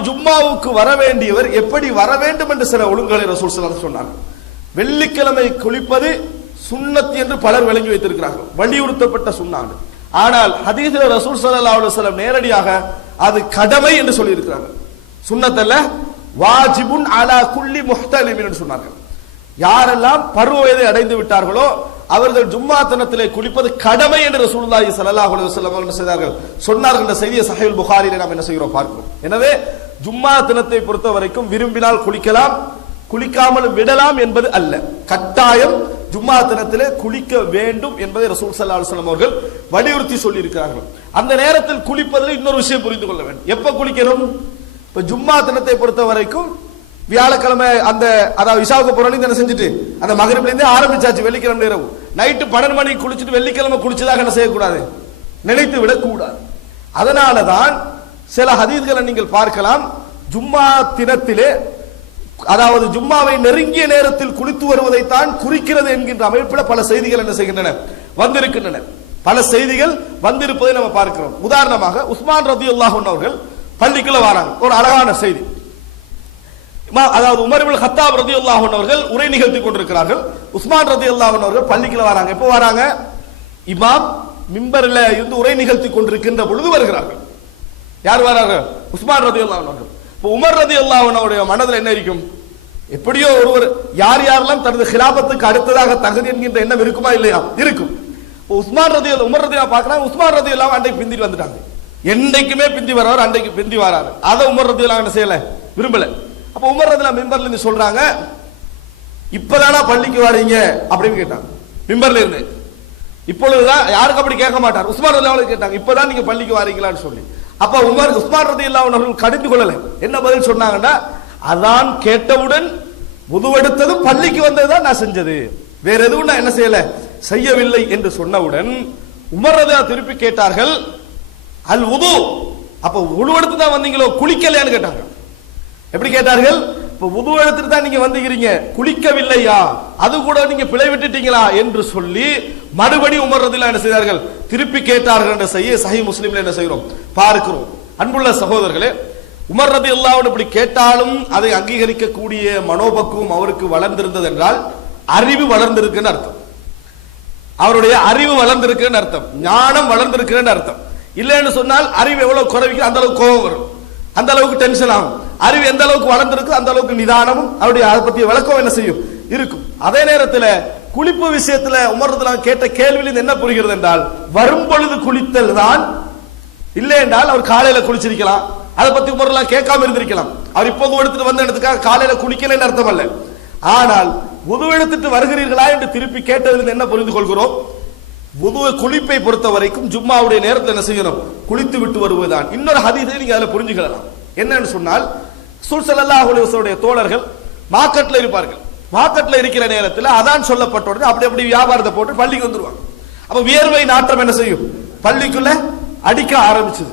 அப்படி ஜும்மாவுக்கு வர வேண்டியவர் எப்படி வர வேண்டும் என்று சில ஒழுங்குகளை ரசூல் ஸல்லல்லாஹு அலைஹி வஸல்லம் சொன்னார்கள். வெள்ளிக்கிழமை குளிப்பது சுன்னத் என்று பலர் விளங்கி வைத்திருக்கிறார்கள், வலியுறுத்தப்பட்ட சுன்னாண்டு. ஆனால் ஹதீஸ்ல ரசூல் ஸல்லல்லாஹு அலைஹி வஸல்லம் நேரடியாக அது கடமை என்று சொல்லி இருக்கிறார்கள். சுன்னத் அல்ல, வாஜிபுன் அலா குல்லி முஹ்தலிமின் என்று சொன்னார்கள். யாரெல்லாம் பருவ வயதை அடைந்து விட்டார்களோ அவர்கள் ஜும்மா தினத்திலே குளிப்பது கடமை என்று ரசூலுல்லாஹி ஸல்லல்லாஹு அலைஹி வஸல்லம் என்ன செய்தார்கள் சொன்னார்கள். இந்த செய்தியை சஹீஹுல் புகாரியிலே நாம் என்ன செய்கிறோம் பார்க்கிறோம். எனவே ஜும்மா தினத்தை பொறுத்த வரைக்கும் விரும்பினால் குளிக்கலாம், குளிக்காமல் விடலாம் என்பது அல்ல. கட்டாயம் ஜும்மா தினத்திலே குளிக்க வேண்டும் என்பதை ரசூல் ஸல்லல்லாஹு அலைஹி வஸல்லம் அவர்கள் வலியுறுத்தி சொல்லி இருக்கிறார்கள். அந்த நேரத்தில் குளிப்பதில் இன்னொரு விஷயம் புரிந்து கொள்ள வேண்டும். எப்ப குளிக்கணும்? இப்ப ஜும்மா தினத்தை பொறுத்த வரைக்கும் வியாழக்கிழமை அந்த அதாவது இஷாவுக்கு புறணி என்ன செஞ்சுட்டு அந்த மகரிப்ல இருந்தே ஆரம்பிச்சாச்சு. வெள்ளிக்கிழமை இரவு நைட்டு 12 மணிக்கு குளிச்சுட்டு வெள்ளிக்கிழமை குளிச்சதாக என்ன செய்யக்கூடாது, நினைத்து விடக்கூடாது. அதனாலதான் சில ஹதீஸ்களை நீங்கள் பார்க்கலாம், ஜும்மா தினத்திலே அதாவது ஜும்மாவை நெருங்கிய நேரத்தில் குளித்து வருவதைத்தான் குறிக்கிறது என்கின்ற அமைப்பில் பல செய்திகள் என்ன செய்கின்றன, வந்திருக்கின்றன. பல செய்திகள் வந்திருப்பதை நம்ம பார்க்கிறோம். உதாரணமாக உஸ்மான் ரலியல்லாஹு அன்ஹு அவர்கள் பள்ளிக்குள்ள வராங்க. ஒரு அழகான செய்தி. அதாவது உமர் இப்னு கத்தாப் ரலியல்லாஹு அன்ஹு அவர்கள் உரை நிகழ்த்தி கொண்டிருக்கிறார்கள். உஸ்மான் ரலியல்லாஹு அன்ஹு அவர்கள் பள்ளிக்குள்ள வராங்க. எப்போ வராங்க? இமாம் மிம்பர்ல இருந்து உரை நிகழ்த்தி கொண்டிருக்கின்ற பொழுது வருகிறார்கள். யார் வராங்க? உஸ்மான் ரலியல்லாஹு அன்ஹு அவர்கள். இப்போ உமர் ரலியல்லாஹு அன்ஹு அவருடைய மனதில் என்ன இருக்கும்? எப்படியோ ஒருவர் யார் யாரெல்லாம் தனது ஹிலாபத்துக்கு அடுத்ததாக தகுதி என்கின்ற எண்ணம் இருக்குமா இல்லையா? இருக்கும். உஸ்மான் ரலியல்லாஹு உமர் ரலியல்லாஹு பார்க்கறாங்க, உஸ்மான் ரலியல்லாஹு அன்றைக்கு பிந்தி வந்துட்டாங்க. என்னைக்குமே பிந்தி வரவர் அன்றைக்கு பிந்தி வராரு. அதை உமர் ரலியல்லாஹு என்ன செய்யல, விரும்பல. அப்ப உமர் ரலியல்லாஹு மிம்பர்ல இருந்து சொல்றாங்க, இப்பதானா பள்ளிக்கு வரீங்க அப்படின்னு கேட்டாங்க. மிம்பர்ல இருந்து இப்பொழுதுதான், யாருக்கு அப்படி கேட்க மாட்டார், உஸ்மான் ரலியல்லாஹு கேட்டாங்க, இப்பதான் நீங்க பள்ளிக்கு வரீங்களான்னு சொல்லி. அப்ப உஸ்மான் ரலியல்லாஹு அவர்கள் கடிந்து கொள்ளல. என்ன பதில் சொன்னாங்கன்னா, அதான் கேட்டவுடன் வுதுவெடுத்ததும் பள்ளிக்கு வந்ததுதான் நான் செஞ்சது, வேற எதுவும் நான் என்ன செய்யல, செய்யவில்லை என்று சொன்னவுடன் உமர் ரலியல்லாஹு திருப்பி கேட்டார்கள், அல் வுது, அப்ப வுதுவெடுத்து தான் வந்தீங்களோ, குளிக்கலையான்னு கேட்டாங்க. எப்படி கேட்டார்கள்? இப்ப வுது எடுத்துட்டு தான் நீங்க வந்துக்கிறீங்க, குளிக்கவில்லையா, அது கூட நீங்க பிழை விட்டுட்டீங்களா என்று சொல்லி மறுபடி உமர் ரலியல்லாஹு என்ன செய்தார்கள், திருப்பி கேட்டார்கள் என்ற செய்தியை சஹீஹ் முஸ்லிம்ல என்ன செய்கிறோம் பார்க்கிறோம். அன்புள்ள சகோதரர்களே, உமர் ரலியல்லாஹு அன்ஹு இப்படி கேட்டாலும் அதை அங்கீகரிக்கக்கூடிய மனோபக்குவம் அவருக்கு வளர்ந்திருந்தது என்றால் அறிவு வளர்ந்திருக்குன்னு அர்த்தம். அவருடைய அறிவு வளர்ந்திருக்குன்னு அர்த்தம், ஞானம் வளர்ந்திருக்குன்னு அர்த்தம். இல்லைன்னு சொன்னால் அறிவு எவ்வளவு குறைவிக்கு அந்த அளவுக்கு கோபம் வரும், அந்த அளவுக்கு டென்ஷன் ஆகும். அறிவு எந்த அளவுக்கு வளர்ந்திருக்கு அந்த அளவுக்கு நிதானமும் அவருடைய அதை பற்றிய விளக்கம் என்ன செய்யும், இருக்கும். அதே நேரத்தில் குளிப்பு விஷயத்துல உமர் ரலியல்லாஹு கேட்ட கேள்வியில் என்ன புரிகிறது என்றால், வரும் பொழுது குளித்தல் தான், இல்லை என்றால் அவர் காலையில குளிச்சிருக்கலாம், அதை பத்தி உமர் ரலியல்லாஹு கேட்காம இருந்திருக்கலாம். அவர் இப்போது எடுத்துட்டு வந்த இடத்துக்காக காலையில குளிக்கலன்னு அர்த்தம் அல்ல. ஆனால் வுது எடுத்துட்டு வருகிறீர்களா என்று திருப்பி கேட்டதிலிருந்து என்ன புரிந்து கொள்கிறோம், வுது குளிப்பை பொறுத்த வரைக்கும் ஜும்மாவுடைய நேரத்தில் என்ன செய்யணும், குளித்து விட்டு வருவதுதான். இன்னொரு ஹதீஸை நீங்க அதுல புரிஞ்சுக்கலாம். என்னன்னு சொன்னால், ரசூல் ஸல்லல்லாஹு அலைஹி வஸல்லம் தோழர்கள் மார்க்கெட்ல இருப்பார்கள். மார்க்கெட்ல இருக்கிற நேரத்தில் அதான் சொல்லப்பட்ட உடனே அப்படி அப்படி வியாபாரத்தை போட்டு பள்ளிக்கு வந்துருவாங்க. அப்ப வியர்வை நாற்றம் என்ன செய்யும், பள்ளிக்குள்ள அடிக்க ஆரம்பிச்சது.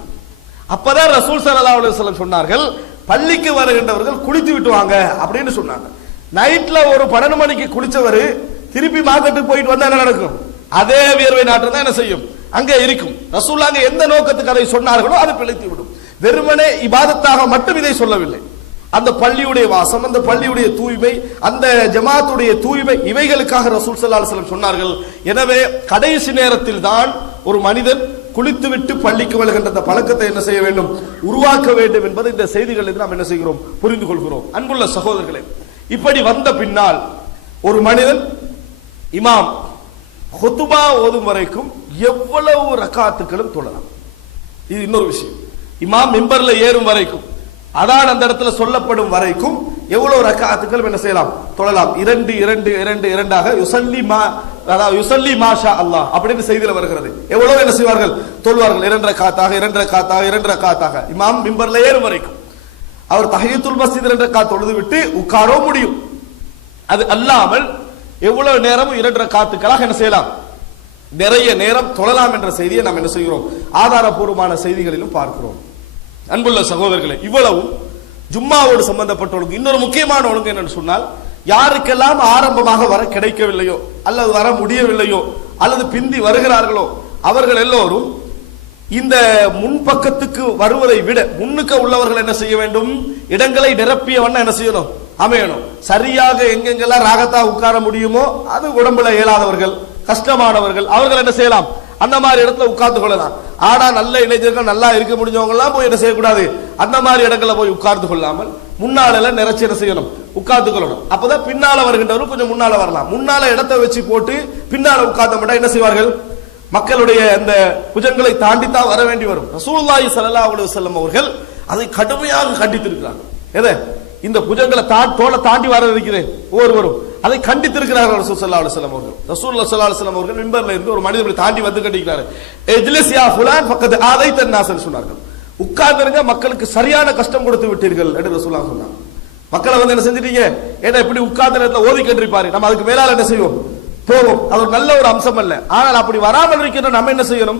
அப்பதான் ரசூல் ஸல்லல்லாஹு அலைஹி வஸல்லம் சொன்னார்கள், பள்ளிக்கு வருகின்றவர்கள் குளித்து விட்டுவாங்க அப்படின்னு சொன்னாங்க. நைட்ல ஒரு 12 மணிக்கு குளிச்சவர் திருப்பி மார்க்கெட்டுக்கு போயிட்டு வந்தா என்ன நடக்கும், அதே வியர்வை நாற்றம் தான் என்ன செய்யும், அங்கே இருக்கும். ரசூலுல்லாஹ் எந்த நோக்கத்துக்கு அதை சொன்னார்களோ அது பிழைத்து விடும். வெறுமனே இபாதத்தாக மட்டும் இதை சொல்லவில்லை. அந்த பள்ளியுடைய வாசம், அந்த பள்ளியுடைய தூய்மை, அந்த ஜமாத்துடைய தூய்மை, இவைகளுக்காக ரசூல் ஸல்லல்லாஹு அலைஹி வஸல்லம் சொன்னார்கள். எனவே கடைசி நேரத்தில் தான் ஒரு மனிதன் குளித்துவிட்டு பள்ளிக்கு வருகின்ற அந்த பழக்கத்தை என்ன செய்ய வேண்டும், உருவாக்க வேண்டும் என்பது இந்த செய்திகளில் நாம் என்ன செய்கிறோம், புரிந்து கொள்கிறோம். அன்புள்ள சகோதரர்களே, இப்படி வந்த பின்னால் ஒரு மனிதன் இமாம் குத்பா ஓதும் வரைக்கும் எவ்வளவு ரக்காத்துக்களும் தொழலாம். இது இன்னொரு விஷயம். இமாம் மிம்பர்ல ஏறும் வரைக்கும், அதான் அந்த இடத்துல சொல்லப்படும் வரைக்கும் எவ்வளவு ரக்காத்துக்கள் என்ன செய்யலாம், தொழலாம். 2 2 2 2ஆக யுஸல்லி மா, அதாவது யுஸல்லி மாஷா அல்லாஹ் அப்படின்னு செய்தியில வருகிறது. எவ்வளவு என்ன செய்வார்கள், தொழுவார்கள். 2 ரக்காத்தாக 2 ரக்காத்தாக 2 ரக்காத்தாக இமாம் மிம்பர்ல ஏறும் வரைக்கும். அவர் தஹியத்துல் மஸ்ஜித் 2 ரக்காத் தொழுது விட்டு உட்காரோ முடியும். அது அல்லாமல் எவ்வளவு நேரமும் 2 ரக்காத்துக்களாக என்ன செய்யலாம், நிறைய நேரம் தொழலாம் என்ற செய்தியை நாம் என்ன செய்கிறோம், ஆதாரபூர்வமான செய்திகளிலும் பார்க்கிறோம். அன்புள்ள சகோதரர்களே, இவ்வளவு ஜும்மாவோடு சம்பந்தப்பட்ட ஒழுங்கு. இன்னொரு முக்கியமான ஒழுங்கு என்னன்னு சொன்னால், யாருக்கெல்லாம் ஆரம்பமாக வர கிடைக்கவில்லையோ அல்லது வர முடியவில்லையோ அல்லது பிந்தி வருகிறார்களோ அவர்கள் எல்லோரும் இந்த முன்பக்கத்துக்கு வருவதை விட முன்னுக்கு உள்ளவர்கள் என்ன செய்ய வேண்டும்? இடங்களை நிரப்பிய வண்ணம் என்ன செய்யணும்? அமையணும். சரியாக எங்கெங்கெல்லாம் ராகத்தா உட்கார முடியுமோ, அது உடம்புல இயலாதவர்கள், கஷ்டமானவர்கள், அவர்கள் என்ன செய்யலாம்? அந்த மாதிரி இடத்துல உட்கார்ந்து கொள்ளலாம். ஆனா நல்ல இளைஞர்கள், நல்லா இருக்க முடிஞ்சவங்க எல்லாம் போய் என்ன செய்யக்கூடாது? அந்த மாதிரி இடங்களை போய் உட்கார்ந்து கொள்ளாமல் முன்னால நிறைச்சு என்ன செய்யணும்? உட்கார்ந்து கொள்ளணும். அப்பதான் பின்னால வருகின்றவர்கள் கொஞ்சம் முன்னால வரலாம். முன்னால இடத்தை வச்சு போட்டு பின்னால உட்கார்ந்த மாட்டா என்ன செய்வார்கள்? மக்களுடைய அந்த புஜங்களை தாண்டித்தான் வர வேண்டி வரும். ரசூலுல்லாஹி ஸல்லல்லாஹு அலைஹி வஸல்லம் அவர்கள் அதை கடுமையாக கண்டித்திருக்கிறார்கள். எதை? இந்த புஜங்களை தோலை தாண்டி வர இருக்கிறேன் ஒவ்வொருவரும் அதை கண்டித்திருக்கிறார்கள் ரசூல் ஸல்லல்லாஹு அலைஹி வஸல்லம் அவர்கள். ரசூலுல்லாஹி ஸல்லல்லாஹு அலைஹி வஸல்லம் அவர்கள் மிம்பர்ல இருந்து ஒரு மனிதரை தாண்டி வந்து கண்டிக்கிறார். இஜ்லிஸ் யா ஃபுலான் ஃபக்கத் ஆதைத الناس சொன்னார்கள். உட்கார்ந்திருங்க, மக்களுக்கு சரியான கஷ்டம் கொடுத்து விட்டீர்கள் என்று ரசூலுல்லாஹ் சொன்னாங்க. மக்களை வந்து என்ன செஞ்சிட்டீங்க? ஏன்னா இப்படி உட்கார்ந்த நேரத்துல ஓதி கண்டிருப்பாரு, நம்ம அதுக்கு மேலால என்ன செய்வோம்? போவோம். அது ஒரு நல்ல ஒரு அம்சம் அல்ல. ஆனால் அப்படி வராமல் இருக்கிற நம்ம என்ன செய்யணும்?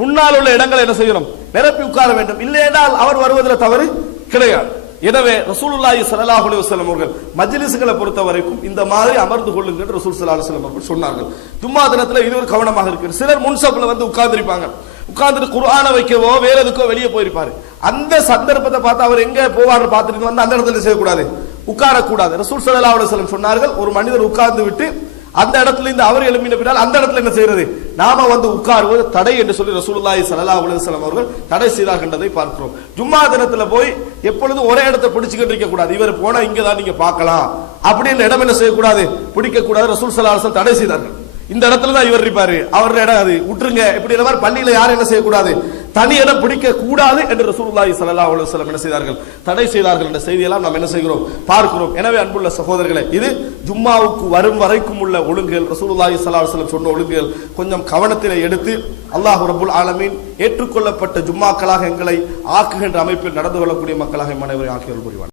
முன்னால் உள்ள இடங்களை என்ன செய்யணும்? நிரப்பி உட்கார வேண்டும். இல்லை என்றால் அவர் வருவதில் தவறு கிடையாது. எனவே ரசூலுல்லாஹி ஸல்லல்லாஹு அலைஹி வஸல்லம் அவர்கள் மஜ்லிஸ்களை பொறுத்த வரைக்கும் இந்த மாதிரி அமர்ந்து கொள்ளுங்க என்று ரசூல் ஸல்லல்லாஹு அலைஹி வஸல்லம் அவர்கள் சொன்னார்கள். ஜும்மா தினத்துல இது ஒரு கவனமாக இருக்கு. சிலர் முன்சப்ல வந்து உட்கார்ந்திருப்பாங்க, உட்கார்ந்துட்டு குர்ஆனை வைக்கவோ வேற எதுக்கோ வெளியே போயிருப்பாரு. அந்த சந்தர்ப்பத்தை பார்த்து அவர் எங்க போவார்னு பார்த்துட்டு வந்து அந்த இடத்துல செய்யக்கூடாது, உட்காரக்கூடாது. ரசூல் ஸல்லல்லாஹு அலைஹி வஸல்லம் சொன்னார்கள், ஒரு மனிதர் உட்கார்ந்து விட்டு அந்த இடத்துல இருந்து அவர் எழுப்பின பின்னால் அந்த இடத்துல என்ன செய்யறது? நாம வந்து உட்காருவது தடை என்று சொல்லி ரசூலுல்லாஹி ஸல்லல்லாஹு அலைஹி வஸல்லம் அவர்கள் தடை செய்தார்ன்றதை பார்க்கிறோம். ஜும்மா தினத்துல போய் எப்பொழுதும் ஒரே இடத்தை பிடிச்சுக்கிட்டு இருக்க கூடாது. இவர் போனா இங்கதான் நீங்க பார்க்கலாம் அப்படின்னு இடம் என்ன செய்யக்கூடாது? பிடிக்க கூடாது. ரசூல் ஸல்லல்லாஹு அலைஹி வஸல்லம் தடை செய்தார்கள். இந்த இடத்துல தான் இவர் இருப்பாரு, அவர் இடம் அது விட்டுருங்க. இப்படி இந்த மாதிரி பள்ளியில யாரும் என்ன செய்யக்கூடாது? தனி இடம் பிடிக்க கூடாது என்று ரசூலுல்லாஹி ஸல்லல்லாஹு அலைஹி வஸல்லம் என்ன செய்தார்கள்? தடை செய்தார்கள் என்ற செய்தியெல்லாம் நாம் என்ன செய்கிறோம்? பார்க்கிறோம். எனவே அன்புள்ள சகோதரர்களே, இது ஜும்மாவுக்கு வரும் வரைக்கும் உள்ள ஒழுங்குகள், ரசூலுல்லாஹி ஸல்லல்லாஹு அலைஹி வஸல்லம் சொன்ன ஒழுங்குகள் கொஞ்சம் கவனத்தில் எடுத்து அல்லாஹ் ரப்புல் ஆலமீன் ஏற்றுக்கொள்ளப்பட்ட ஜும்மாக்களாக எங்களை ஆக்குகின்ற அமைப்பில் நடந்து கொள்ளக்கூடிய மக்களாக அனைவரையும் ஆக்கியவர்கள் புரிவார்.